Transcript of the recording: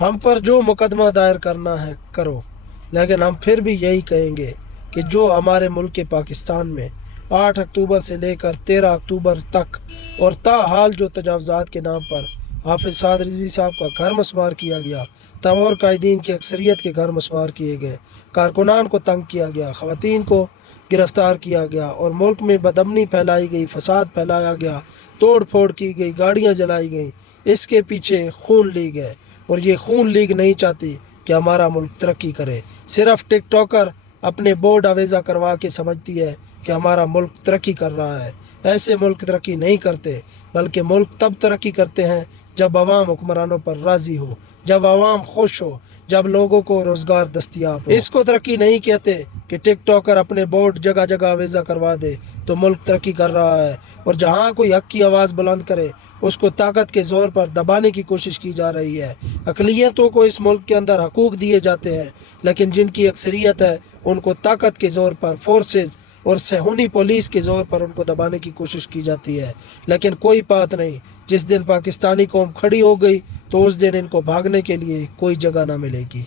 ہم پر جو مقدمہ دائر کرنا ہے کرو، لیکن ہم پھر بھی یہی کہیں گے کہ جو ہمارے ملک کے پاکستان میں 8 اکتوبر سے لے کر 13 اکتوبر تک اور تاحال جو تجاوزات کے نام پر حافظ سعد رضوی صاحب کا گھر مسمار کیا گیا، تمام قائدین کی اکثریت کے گھر مسمار کیے گئے، کارکنان کو تنگ کیا گیا، خواتین کو گرفتار کیا گیا اور ملک میں بدامنی پھیلائی گئی، فساد پھیلایا گیا، توڑ پھوڑ کی گئی، گاڑیاں جلائی گئیں، اس کے پیچھے خون لیگ ہے۔ اور یہ خون لیگ نہیں چاہتی کہ ہمارا ملک ترقی کرے۔ صرف ٹک ٹاکر اپنے بورڈ آویزہ کروا کے سمجھتی ہے کہ ہمارا ملک ترقی کر رہا ہے۔ ایسے ملک ترقی نہیں کرتے، بلکہ ملک تب ترقی کرتے ہیں جب عوام حکمرانوں پر راضی ہو، جب عوام خوش ہو، جب لوگوں کو روزگار دستیاب ہو۔ اس کو ترقی نہیں کہتے کہ ٹک ٹاکر اپنے بورڈ جگہ جگہ آویزہ کروا دے تو ملک ترقی کر رہا ہے، اور جہاں کوئی حق کی آواز بلند کرے اس کو طاقت کے زور پر دبانے کی کوشش کی جا رہی ہے۔ اقلیتوں کو اس ملک کے اندر حقوق دیے جاتے ہیں، لیکن جن کی اکثریت ہے ان کو طاقت کے زور پر، فورسز اور صہیونی پولیس کے زور پر ان کو دبانے کی کوشش کی جاتی ہے۔ لیکن کوئی بات نہیں، جس دن پاکستانی قوم کھڑی ہو گئی تو اس دن ان کو بھاگنے کے لیے کوئی جگہ نہ ملے گی۔